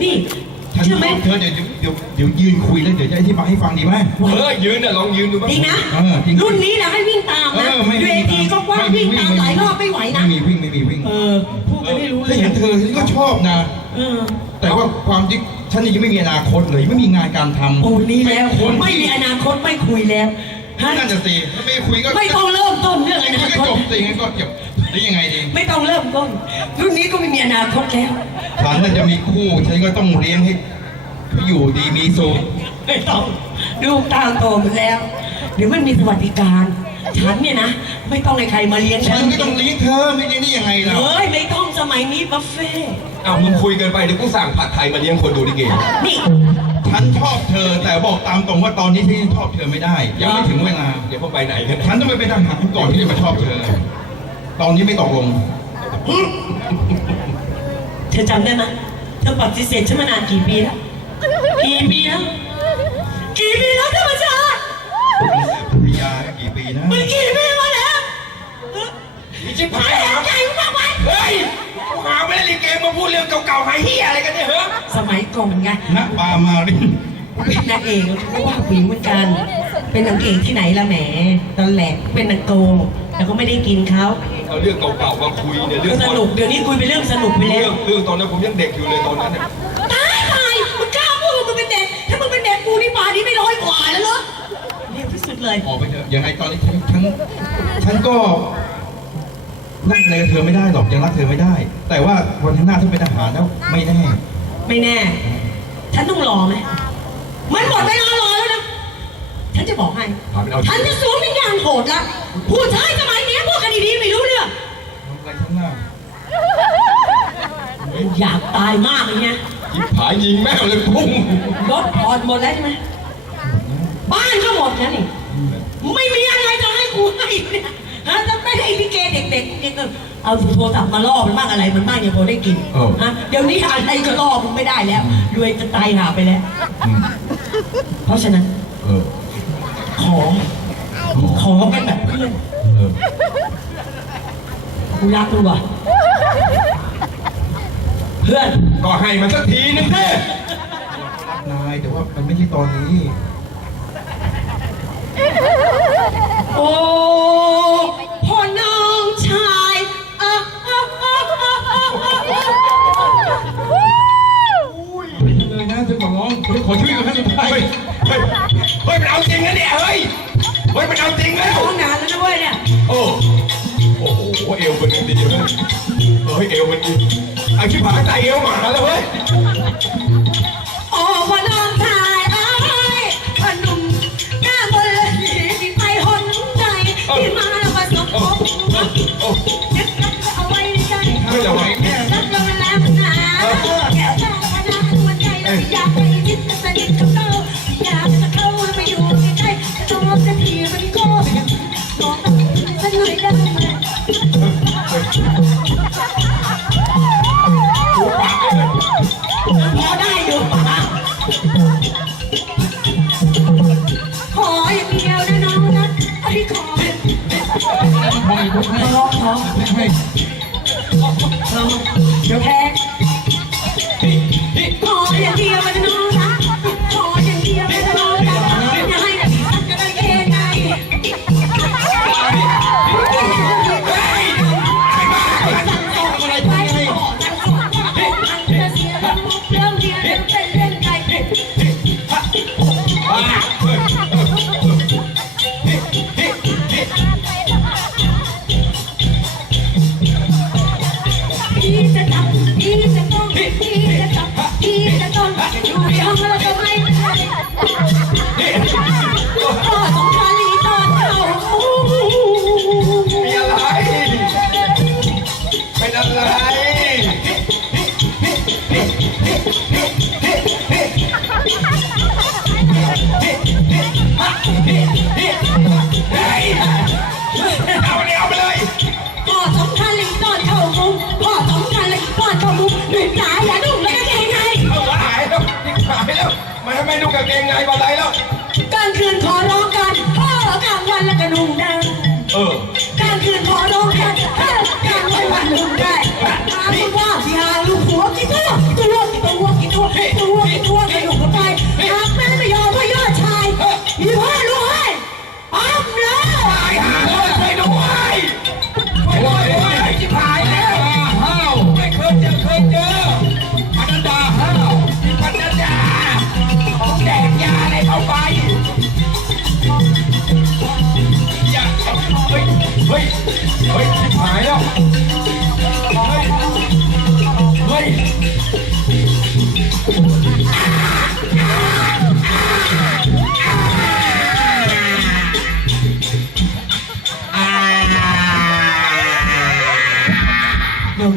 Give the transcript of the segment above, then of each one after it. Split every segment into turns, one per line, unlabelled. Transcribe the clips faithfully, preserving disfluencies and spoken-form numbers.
นี่
ฉัน
เชื่อไหม
เธอเดี๋ยวเดี๋ยวเดี๋ยวยืนคุยแล้วเดี๋ยวจะอธิบายให้ฟังดีไหม
เออยืนน่ะลองยืนดูบ้าง
จริงนะ
เออจริง
รุ่นนี้แหละให้วิ่งตาม
เอ
นะ
อไม่
เวทีก็กว้างวิ่งตามหลายรอบไม่ไหวนะ
ไม่มีวิ่งไม่มีวิ่ง
เออพูดกันไม่รู้เล
ถ้าย เห็นเธอฉันก็ชอบนะ
เออ
แต่ว่าความที่ฉันยังไม่มีอนาคตเลยไม่มีงานการทำ
โอ้นี่แล้ว
คน
ไม่มีอนาคตไม่คุยแล้วฮะ
นั่นจะสิถ้าไม่คุยก็
ไม่ต้องเริ่มต้นเรื่องอนา
ก็
คต
จบสิงั้นก็จบได้ยังไงดี
ไม่ต้องเริ่มต้นรุ่นนี้ก็ไม่มีอนาคตแล้ว
ฉันน่ะจะมีคู่ฉันก็ต้องเลี้ยงให้เขาอยู่ดีมีสุข
ไม่ต้องลูกตาโตหมดแล้วเดี๋ยวมันมีสวัสดิการฉันเนี่ยนะไม่ต้องให้ใครมาเลี้ยง
ฉั
ฉั
น
น
ก็ต้องเลี้ยงเธอไม่ได้นี่ยังไงล่ะ
เฮ้ยไม่ต้องสมัยนี้บุฟเฟ่ต์
อ้าวมึงคุยเกินไปเดี๋ยวกูสั่งผัดไทยมาเลี้ยงคนดูดิเก
นี่
ฉันชอบเธอแต่บอกตามตรงว่าตอนนี้ฉันยังชอบเธอไม่ได้ยังไม่ถึงเวลา
เดี๋ยวพวกไปไหนกัน
ฉันต้องไปเป็นทหารก่อนที่จะมาชอบเธอ ตอนนี้ไม่ตกลง
เธอจำได้ไหมเธอปฏิเสธฉันมานานกี่ปีแล้วกี่ปีแล้วกี่ปีแล้วธรรมชาติ
พยากี่ปีนะ
มันกี่ปีมาแล้ว
มีชิบหาย
แข็
หาง
ใจมากไหม
เฮ้ยกูหาไม่ได้ลิเกมาพูดเรื่องเก่าๆหายเฮียอะไรกันเนี่ยเหรอ
สมัยก่อนไง
ณปามาริน
เป็นนางเอกก็ว่าผีเหมือนกัน เป็นนางเอกที่ไหนละแหมตอนแหลกเป็นนางโกงแต่ก็ไม่ได้กินเขา
เอาเรื่องเก่าๆมาคุยเนี่ยเรื่อง
สนุกเดี๋ยวนี้คุยเป็นเรื่องสนุกไปแล้
เรื่
ว
องเรื่องตอนนั้นผมยังเด็กอยู่เลยตอนนั้นเนี่ย
ตายตายมึงกล้าพูดว่ามึงเป็นเด็กถ้ามึงเป็นเด็กกูนี่ป่านนี้ไม่ร้อยกว่าแล้วเหรอเร็วที่สุดเลย
ออกไปเถอะยังไงตอนนี้ฉันฉันฉันก็นั่งอะไรกับเธอไม่ได้หรอกยังรักเธอไม่ได้ แต่ว่าวันข้างหน้าถ้าเป็นทหารแล้วไม่แน่
ไม่แน่ ฉันต้องรอไหมมันหมดเวลารอแล้วนะ ฉันจะบอกให้
พาไปเอา
ฉันจะสวมวิญญาณโหดละผู้ชายสมัยนี้พูดกันดีๆไม่รู้เรื่อง
อะไรข้างหน้า
อยากตายมากเลยเนี่ย
ยิบผายยิงแม่งเลยพุ่ง
รถผ่อนหมดแล้วใช่ไหมบ้านก็หมดแล้วนี่ ไม่มีอะไรจะให้กูให้เนี่ยฮะจะไม่ให้ลิเกเด็กๆเนี่ยก็เอาโทรศัพท์มาล่อมันบ้างอะไรมันบ้างยังพอได้กินฮะเดี๋ยวนี้อะไรก็ล่อมันไม่ได้แล้วรวยจะตายหาไปแล้ว
อืม
เพราะฉะนั้น
เออ
ขอ ขอกันแบบเพื่อน
เออ
กูรักมึงว่ะเพื่อน
ก็ให้มันสักทีนึงเด้
นายแต่ว่ามันไม่ใช่ตอนนี้
โอ้พ่อน้องชายอ่ะอ่ะอ่ะอ่ะอ่ะอ่ะ
เลยนะเธอขอร้องขอช่วยกันให้สุดท้าย
เฮ้ยเฮ้ยเฮ้ยมันเอาจริงนะเนี่ยเฮ้ยเฮ้ยมันเอาจริงแล้ว
ร้องนานแล้วนะเว้ยเนี่ย
โอ้โอ้โหเอวมันดีเลยเฮ้ยเอวมันดีไอ้ชิบหายตายเอวหมาแล้วเว้ย
โอ้พ่อน้องชายเอ้ยพ่อหนุ่มหน้ามนต์เลยที่ไปหนใจที่มาแล้วมาสมทบ
โอ้
ยึดรักเอาไว้ในใจ
ไม่เอาไว้แน่
รักเราแล้วนะแก้วตาพนาหัวใจเราอยากไปยึดสนิทกับเราอยากจะเข้าไปอยู่ใกล้ๆจะต้องจะทีมันก็ยังมองฉันเลยได้ พอได้อยู่ปะขออย่างเดียวนะน้องนะไอ้ขอขอร้องขอเดี๋ยวแพ้ขออย่างเดียวนะน้องนะขออย่างเดียวนะน้องนะอย่าให้แบบนี้จะได้เองไงอะไรไปเลยจะเสียแล้วเรื่องเดียวเป็นเรื่องไงพี่จะทำพี่จะต้องพี่จะทำพี่จะต้องอยู่ในห้องเราจะไม่ได้ก็สงครามลีตอนเขา
มีอะไรเป็นอะไรเฮ้ยเอาไปเลยเอาไปเลย
พ่อสำคัญเลยตอนเข้ามุ้งพ่อสำคัญเลยตอนเข้ามุ้งหนึ่งจ๋าอย่าดุ้งเลยนะไง
เอาหายแล้วหายแล้วมันทำไมดูกางเกงในมาไรแล้ว
กลางคืนขอร้องกันพ่อกลางวันแล้วก็นุ่งดัง
เออก
ลางคืนขอร้องกันพ่อกลางวันวันนุ่งได้ถามคุณว่าพี่หาลูกหัวกี่ตัวตัวกี่ตัวกี่ตัวหนึ่ง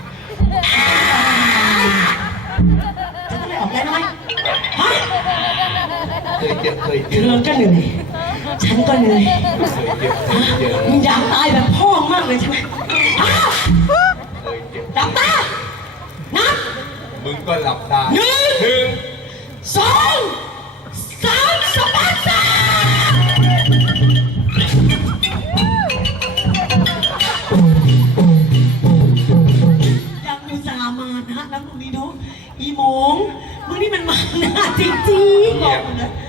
จะต้องไปออกแรงทำไมฮะ
เคยเจ็บเคย
เธ
เจ็บ
อก็เหนื่อยฉันก็เหนื่อย
เคยเจ็บเคยเจ็บ
มึงอยากตายแบบพ่อมากเลยใช่ไหมฮะ
เคยเจ็บ
หลับตานับ
มึงก็หลับตา
หนึ่ง
หนึ่ง
สองสามสะบัดสยังอุตส่าห์มานะแล้วมึงนี่ดูอีหมงมึงนี่มันมาหน้าจริงๆบอกเลย